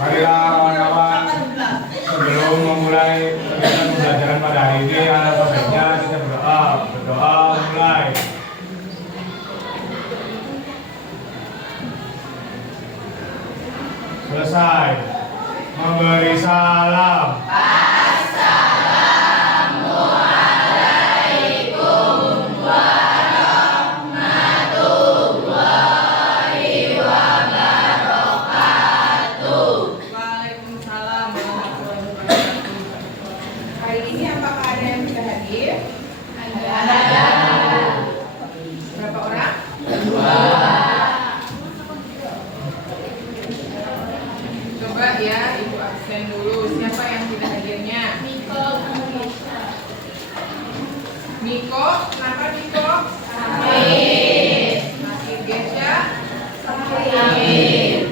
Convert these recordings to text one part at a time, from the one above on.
Marilah kawan-kawan, sebelum memulai kegiatan pembelajaran pada hari ini, ada baiknya kita berdoa. Berdoa mulai. Selesai. Memberi salam. Hari ini apakah ada yang bisa hadir? Ada. Berapa orang? 2. Coba ya, Ibu absen dulu. Siapa yang tidak hadirnya? Miko, kenapa Miko? Sakit. Gesya? Sakit.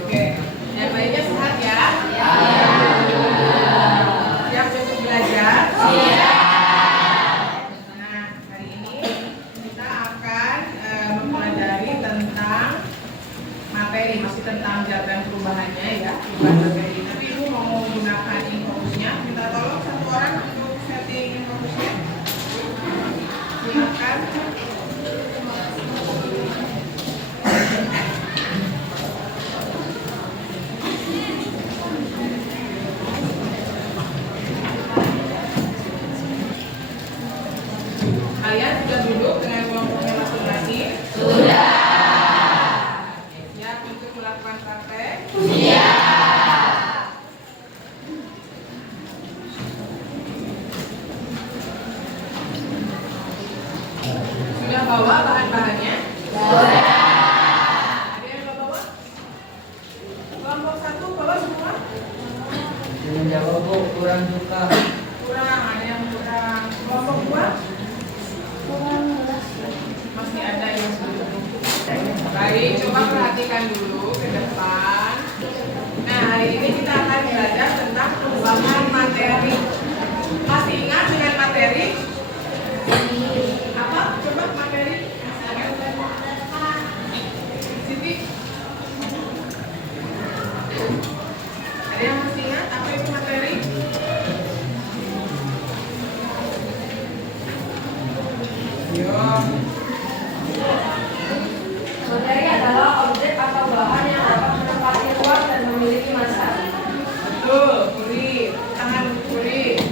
Oke, yang lainnya sehat ya? Siap untuk belajar? Nah, hari ini kita akan mempelajari tentang materi, masih tentang jabatan perubahannya ya, perubahan materi. Tapi Ibu mau menggunakan infocusnya, minta tolong satu orang untuk setting infocusnya. Silakan. Kalian sudah duduk dengan kelompoknya masing-masing? Siap untuk melakukan praktek? Sudah bawa bahan-bahannya? Ada yang belum bawa? Kelompok 1 bawa semua? Belum jawab Bu, kurang suka. Kurang, ada yang kurang. Kelompok 2? Masih ada yang belum. Baik, coba perhatikan dulu ke depan. Nah, hari ini kita akan belajar tentang perubahan materi. Masih ingat dengan materi? Apa? Coba materi. Siti? Ada yang masih ingat apa itu materi? Yo. Materi adalah objek atau bahan yang dapat menempati ruang dan memiliki massa. Betul, Puri. Tangan Puri.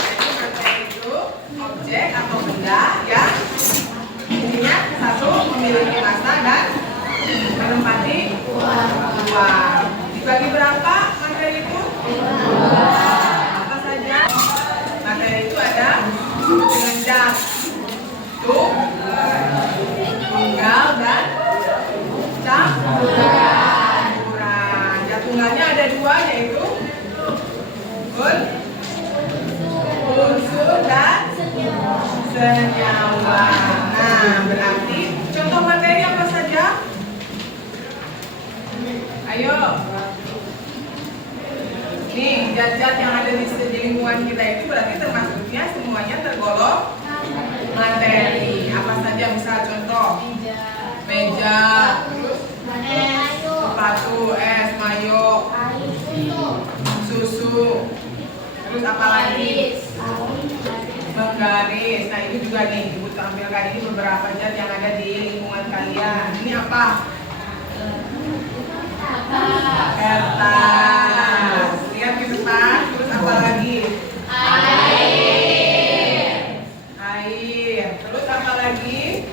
Jadi materi itu objek atau benda yang intinya satu memiliki massa dan menempati ruang. Dibagi berapa materi itu? Apa saja? Materi itu ada dengan jam, tunggal dan campuran. Ya, tunggalnya ada 2 yaitu unsur dan senyawa. Nah, berarti contoh materi apa saja? Ayo. Nih, zat-zat yang ada di lingkungan kita itu berarti termasuknya semuanya tergolong materi. Apa saja misal contoh? Meja, terus sepatu, es, mayo, susu, terus apa lagi? Menggaris. Nah, itu juga nih Ibu tampilkan ini beberapa zat yang ada di lingkungan kalian. Ini apa? Kertas. Lihat ke depan. Terus apa lagi? Air. Terus apa lagi?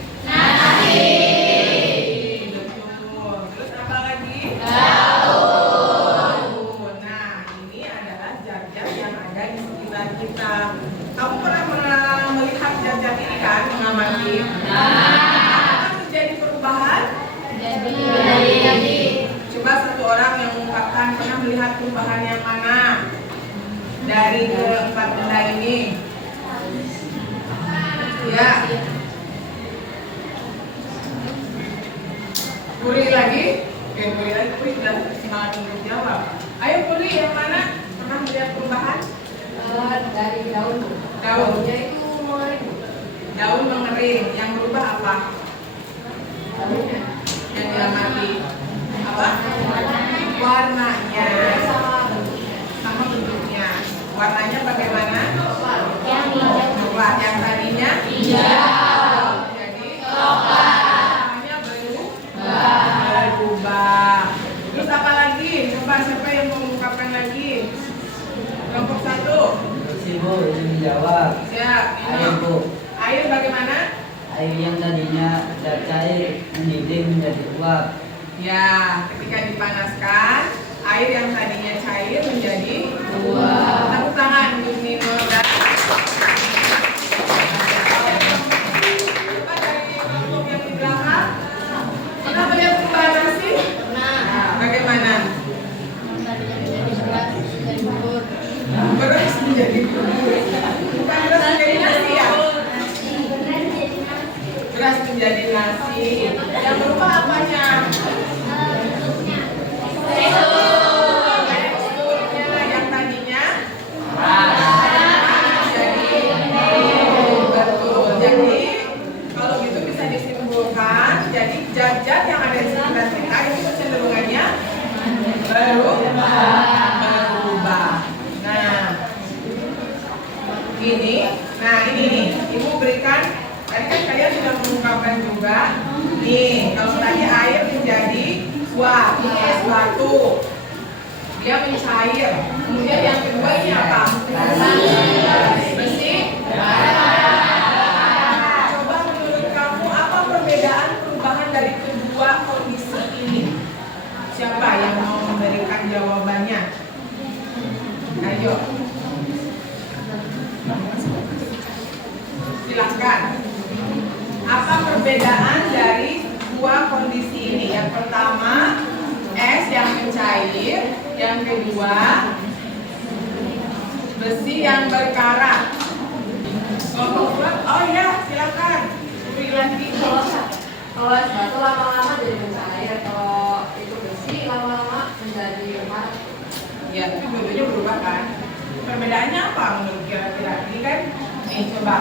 Betul. Terus apa lagi? Daun. Nah, ini adalah zat-zat yang ada di sekitar kita. Kamu pernah melihat zat-zat ini kan, mengamati? Apakah terjadi perubahan? Coba satu orang yang mengungkapkan pernah melihat perubahan yang mana dari keempat benda ini? Ya. Puri lagi? Oke, Puri lagi. Puri sudah semangat untuk jawab. Ayo Puri, yang mana pernah melihat perubahan? Dari daun. Daunnya itu mengering. daun mengering. Yang berubah apa? Daunnya. Yang yang diamati? Apa? Warnanya. Sama bentuknya. Warnanya bagaimana? Coklat. Yang tadinya hijau. Jadi warnanya berubah. Terus apa lagi? Coba siapa yang mau mengungkapkan lagi? Kelompok 1. Si Bu, ini dijawab. Siap. Air Bu. Air bagaimana? Air yang tadinya cair mendidih menjadi uap. Ya, ketika dipanaskan, air yang tadinya cair menjadi uap. Tepuk tangan untuk Nino dan coba dari kelompok yang di belakang. Pernah melihat perubahan nasi? Nah, bagaimana? Beras menjadi bubur. Bukan beras menjadi nasi ya? Beras menjadi nasi. Yang berubah apanya? Teksturnya yang tadinya jadi betul. Jadi kalau gitu bisa disimpulkan. Jadi zat-zat yang ada di sekitar kita itu kecenderungannya berubah. Nah ini nih, Ibu berikan. Tadi kan kalian sudah mengungkapkan juga. Nih, kalau tadi air menjadi uap, ini es batu, dia mencair. Kemudian yang kedua ini apa? Besi. Coba menurut kamu apa perbedaan perubahan dari kedua kondisi ini? Siapa yang mau memberikan jawabannya? Ayo. Silakan. Apa perbedaan dari dua kondisi ini? Yang pertama, es yang mencair. Yang kedua, besi yang berkarat. Oh ya, silakan. Kalau es batu lama-lama jadi mencair, kalau itu besi lama-lama menjadi karat. Ya, itu dua-duanya berubah kan? Perbedaannya apa menurut kira-kira? Ini kan, nih coba.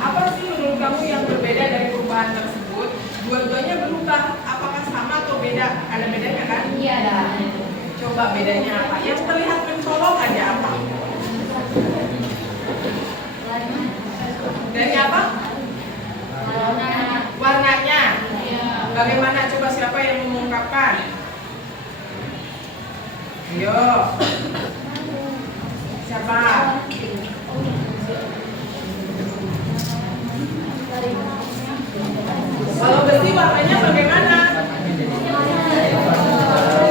Apa sih menurut kamu yang berbeda dari perubahan tersebut? Dua-duanya berubah, apakah sama atau beda? Ada bedanya kan? Iya, ada. Coba bedanya apa? Yang terlihat mencolok aja apa? Dari apa? Warnanya. Bagaimana? Coba siapa yang mengungkapkan? Ayo. Siapa? Kalau besi warnanya bagaimana?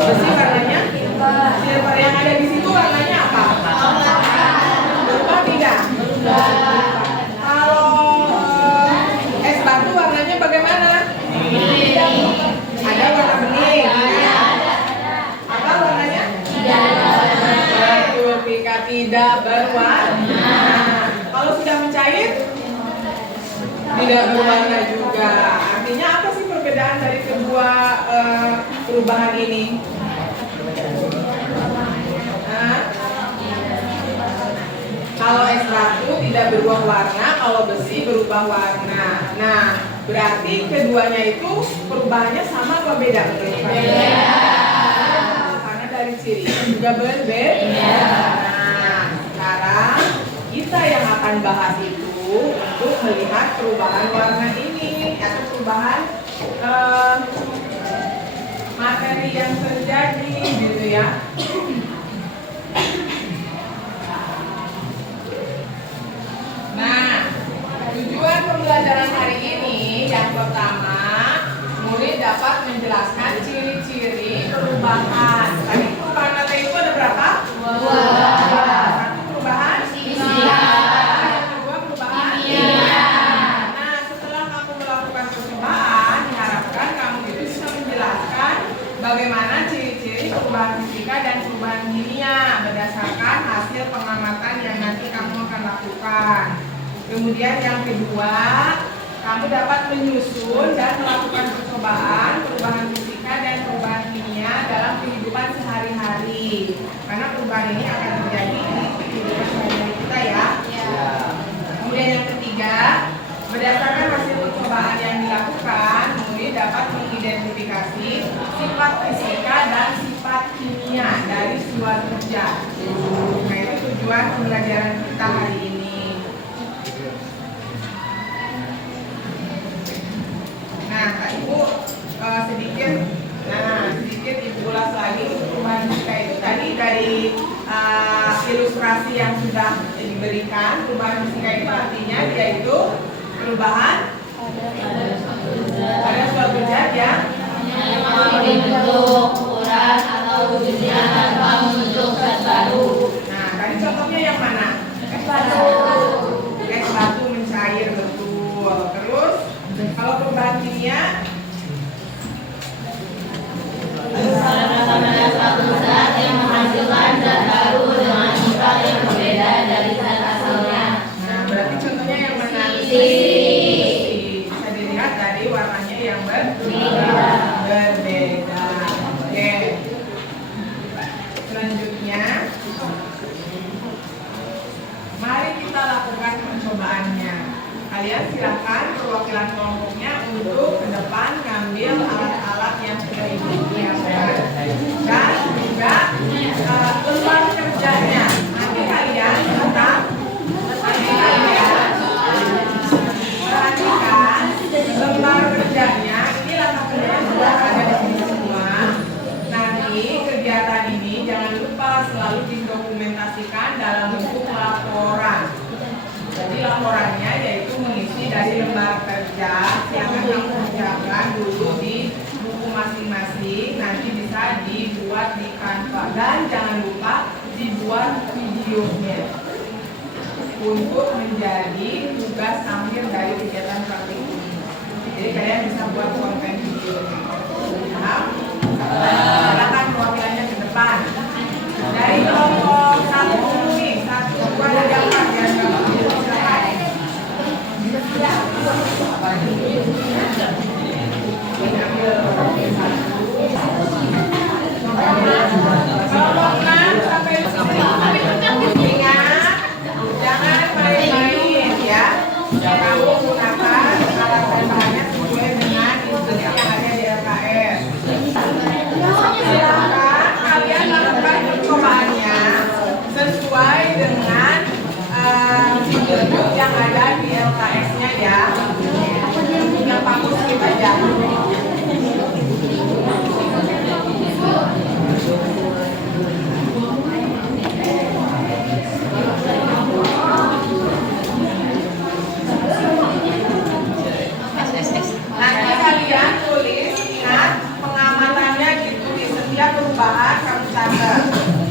Besi warnanya? Silver. Yang ada di situ warnanya apa? Berubah tidak? Kalau es batu warnanya bagaimana? Ada warna bening. Apa warnanya? Betul, Pika, tidak berwarna. Kalau sudah mencair? Tidak berwarna juga. Artinya apa sih perbedaan dari kedua perubahan ini? Kalau es batu tidak berubah warna, kalau besi berubah warna. Nah, berarti keduanya itu perubahannya sama atau beda? Beda. Karena dari cirinya juga berbeda. Nah, sekarang kita yang akan bahas itu untuk melihat perubahan warna ini atau perubahan materi yang terjadi gitu ya. Nah, tujuan pembelajaran hari ini yang pertama, murid dapat menjelaskan ciri-ciri perubahan. Tadi perubahan materi itu ada berapa? Dua. Satu perubahan fisika. Yang kedua perubahan kimia. Nah, setelah kamu melakukan percobaan, diharapkan kamu itu bisa menjelaskan bagaimana ciri-ciri perubahan fisika dan perubahan kimia berdasarkan hasil pengamatan yang nanti kamu akan lakukan. Kemudian yang kedua, kamu dapat menyusun dan melakukan percobaan perubahan fisika dan perubahan kimia dalam kehidupan sehari-hari. Karena perubahan ini akan terjadi di kehidupan sehari-hari kita ya. Kemudian yang ketiga, berdasarkan hasil percobaan yang dilakukan, murid dapat mengidentifikasi klasifikasi sifat fisika dan sifat kimia dari suatu zat. Nah, itu tujuan pembelajaran kita hari ini. Nah, Kak Ibu sedikit Ibu ulas lagi untuk perubahan fisika itu tadi dari ilustrasi yang sudah diberikan. Perubahan fisika itu artinya yaitu perubahan pada suatu zat yang bentuk, ukuran, atau wujudnya tanpa membentuk zat baru. Nah, tadi contohnya yang mana? Es batu mencair, betul. Terus kalau perubahan kimia Pada suatu zat yang menghasilkan zat baru dengan sifat yang berbeda dari zat asalnya. Nah, berarti contohnya yang mana? Bisa dilihat dari warnanya yang berbeda. Oke. Selanjutnya, mari kita lakukan percobaannya. Kalian silakan perwakilan kelompoknya untuk ke depan ngambil alat-alat yang sudah Ibu siapkan dan juga lembar kerjanya. Nanti kalian perhatikan lembar kerjanya. Ini langkah kerjanya sudah ada di sini semua. Nanti kegiatan ini jangan lupa selalu didokumentasikan dalam bentuk laporan. Jadi laporannya yaitu mengisi dari lembar kerja yang akan dikerjakan dulu di buku masing-masing. Nanti bisa dibuat di Canva dan jangan lupa dibuat videonya untuk menjadi tugas akhir dari kegiatan praktik ini. Jadi kalian bisa buat konten videonya. Paham? Silakan perwakilannya ke depan. Dari kelompok 1 nih, 1, 2, 3, 4 ya. Jangan main-main ya. Kamu gunakan alat bahannya sesuai dengan instruksi yang ada di LKS. Silakan kalian lakukan percobaannya sesuai dengan yang ada di LKS-nya ya. Yang bagus kita aja. Nanti kalian tulis, ingat pengamatannya gitu di setiap perubahan kamu tanda.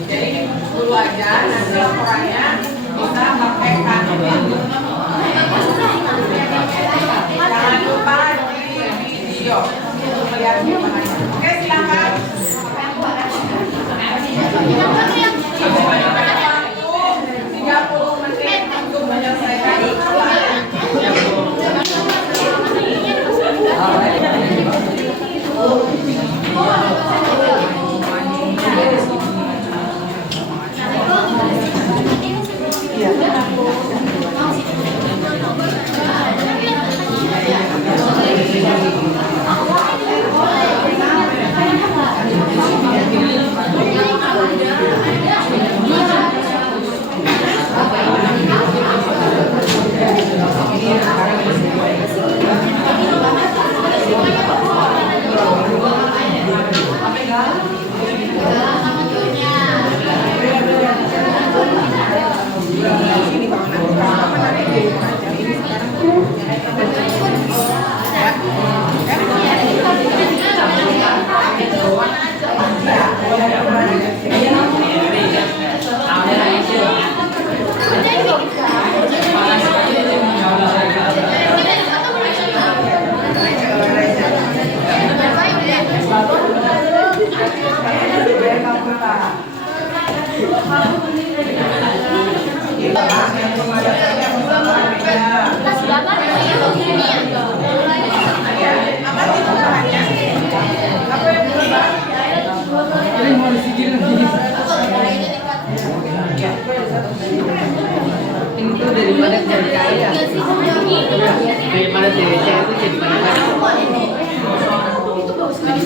Jadi dulu aja, nanti laporannya bisa pakai Canva. Jangan lupa di video untuk melihat perubahannya. Oke, silakan. Waktu 30 menit untuk menyelesaikan Itu daripada jadi kaya. Daripada jadi kaya itu jadi kaya. Yang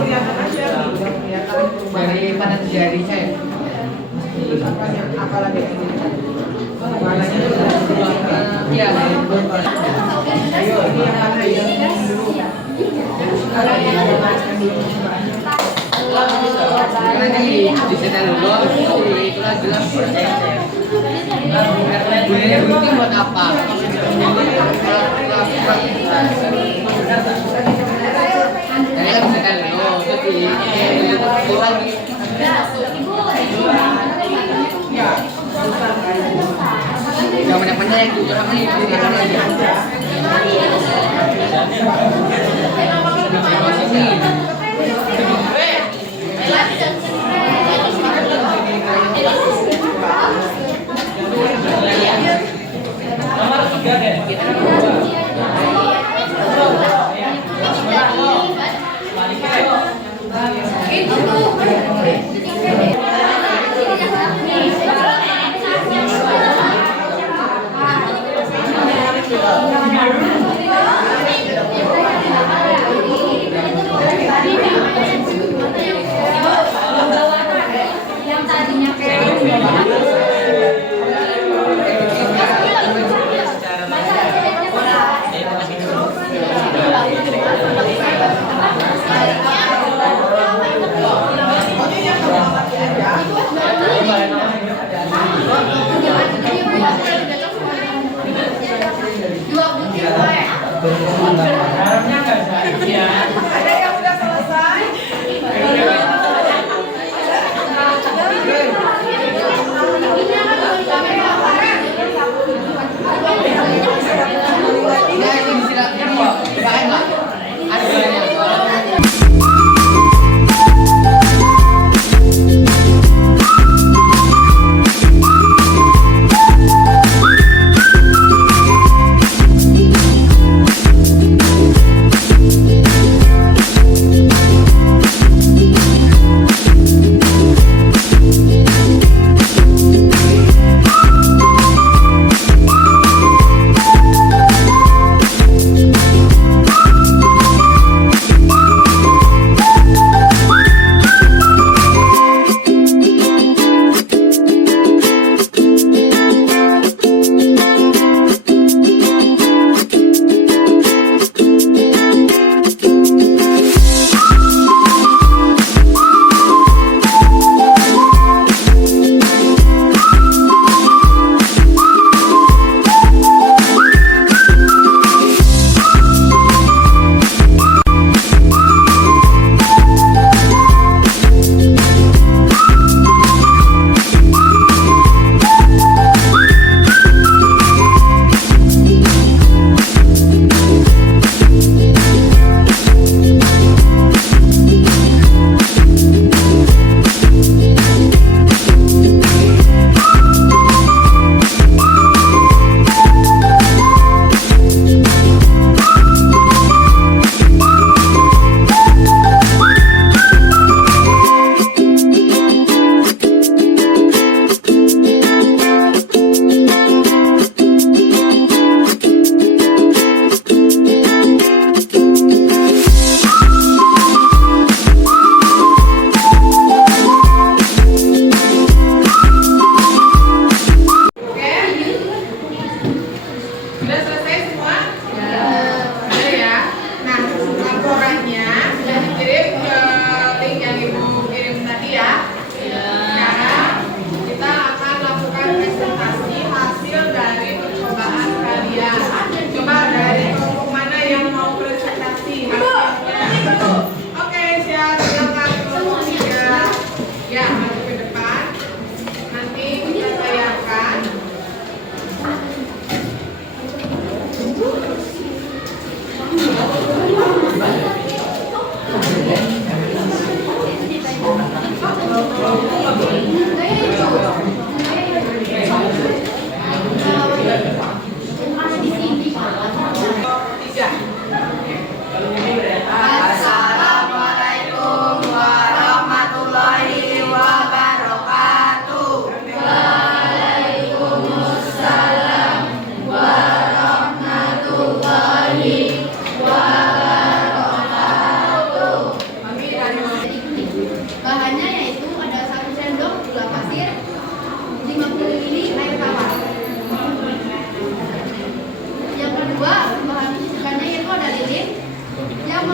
kelihatan aja, yang kelihatan perubahan. Dari padat jarinya ya. Apalagi ini. Warnanya tuh Iya, dari ayo ini yang mana ya? karena di setel dulu, itulah jelas. Gunanya gunting buat apa? Jadi kan setel dulu, terus lagi. Yang pendek-pendek juga sama ini aja. Yang tadinya kayak ada yang udah selesai. Nah, ini silakan Pak. Dipakai nggak? Ada gunanya.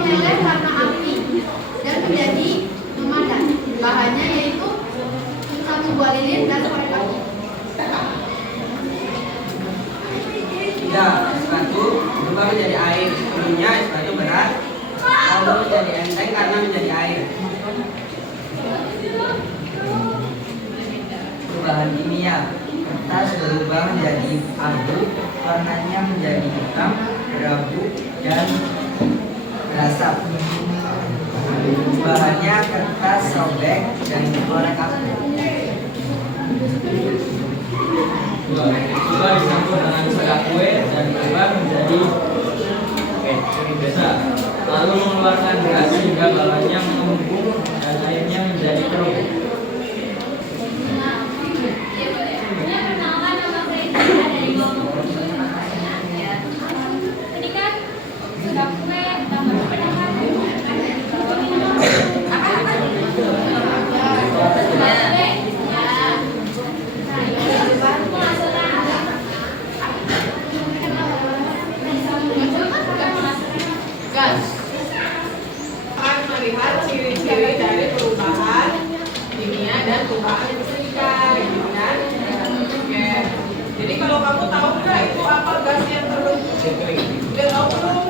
meleleh karena api dan menjadi memadat. Bahannya yaitu satu buah lilin dan korek api. 3. Es-batu berubah menjadi air. Sebelumnya es-batu berat, lalu menjadi enteng karena menjadi air. Perubahan kimia. Kertas berubah menjadi abu, warnanya menjadi hitam, berabu, dan berasap. Bahannya kertas sobek dan korek api. Gula dicampur dengan soda kue dan berubah menjadi biasa. Lalu mengeluarkan gas sehingga bahannya mengembung dan airnya menjadi keruh. Gas. Akan melihat ciri-ciri dari perubahan kimia dan perubahan fisika, gitu kan? Oke. Jadi kalau kamu tahu nggak itu apa gas yang udah tahu belum?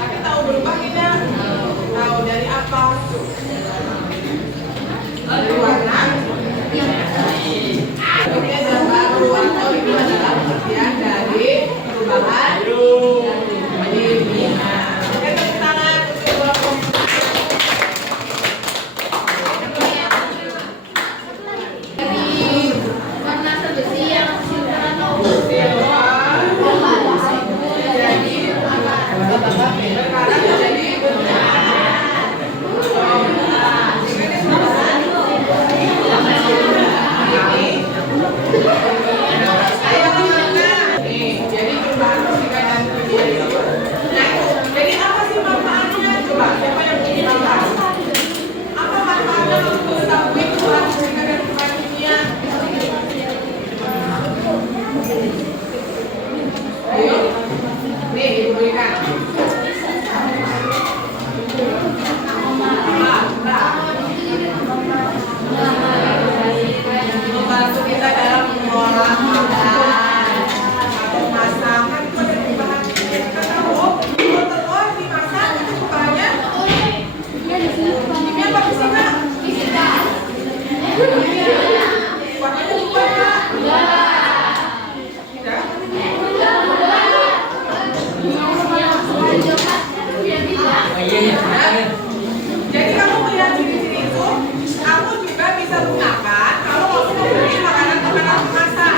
Tapi tahu berubah tidak? Tahu dari apa? Dari warna. Oke, dan baru atau itu adalah bagian dari perubahan kimia. Oke, tepuk tangan untuk kelompok. Warna sebesi yang silver Jadi perubahan fisika dan kimia itu. Nah, jadi apa sih manfaatnya? Coba siapa yang punya manfaat? Apa manfaatnya untuk mengetahui perubahan fisika dan perubahan kimia? Ayo, nih ibu berikan. Membantu kita dalam mengolah makanan atau masakan itu ada perubahan kimia. Kita tahu telur dimasak itu perubahannya kimia apa fisika? Warnanya berubah nggak? Tidak. Jadi kamu melihat ciri-ciri itu, aku juga bisa gunakan kalau kamu membeli makanan-makanan kemasan.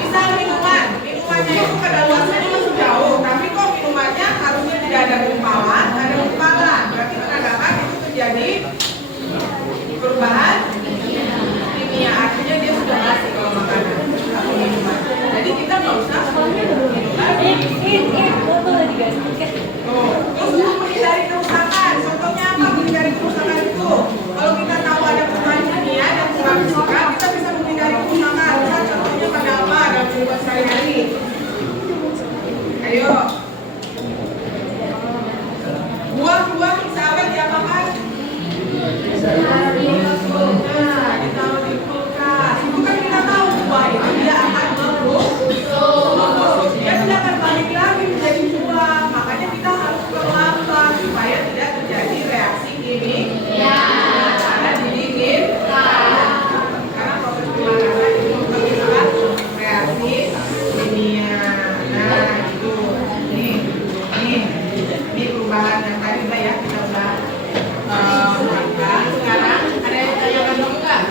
Misal minumannya itu kadaluarsanya masih jauh, tapi kok minumannya harusnya tidak ada gumpalan, ada gumpalan. Berarti menandakan itu terjadi perubahan kimia. Artinya dia sudah basi kalau makanan atau minuman. Jadi kita nggak usah terus untuk menghindari kerusakan. Contohnya apa menghindari kerusakan itu? Kalau kita tahu ada perubahan kimia dan perubahan fisika, kita bisa menghindari kerusakan. Misal contohnya pada apa dalam kehidupan sehari-hari? Ayo. Buah-buah bisa apa diapakan? Nah, ditaruh di kulkas. Itu kan kita tahu buah itu dia akan membusuk. Dia tidak akan balik lagi menjadi buah. Makanya kita harus perlahan supaya tidak terjadi reaksi kimia. Karena didinginkan. Karena proses pemanasan itu menyebabkan reaksi kimia. Nah, itu. Ini perubahan yang tadi udah ya kita udah lakukan. Sekarang ada yang tanyakan dulu nggak?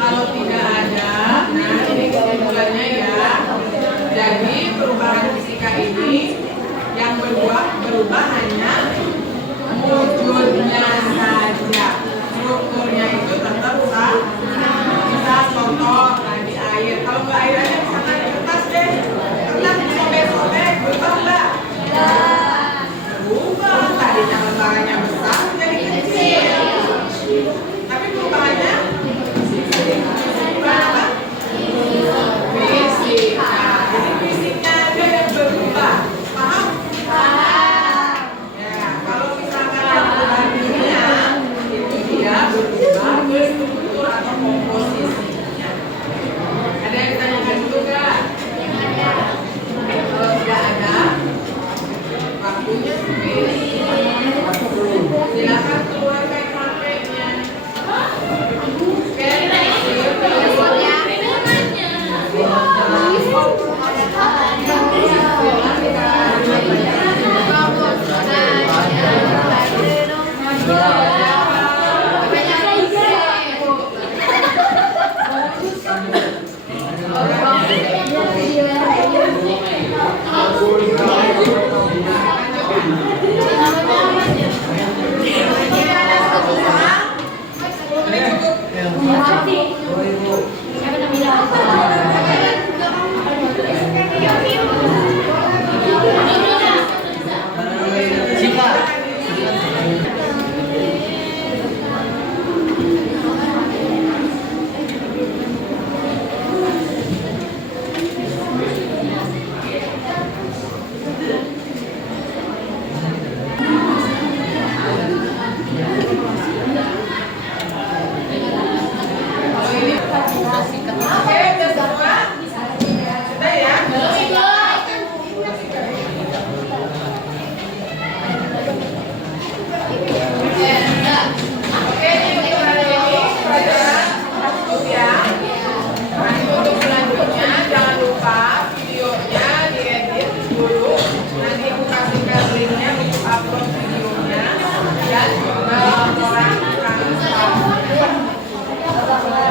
Kalau tidak ada, nah ini kesimpulannya ya. Jadi perubahan fisika ini yang berubah hanya wujudnya saja. Strukturnya itu tetap bisa contoh tadi air. Kalau nggak air aja misalkan di kertas deh, kertas disobek-sobek, berubah nggak? Berubah. Tadinya lembarannya besar menjadi kecil. Tapi perubahannya perubahan apa? Fisika. Jadi fisiknya aja yang berubah. Pelaporan kanker.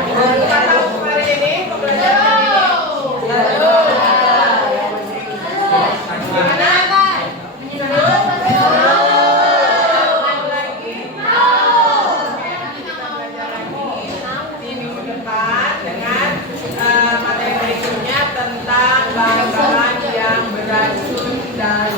Kita tahu kemarin ini pembelajaran ini. Gimana? Di minggu depan dengan materi berikutnya tentang bahan-bahan yang beracun dan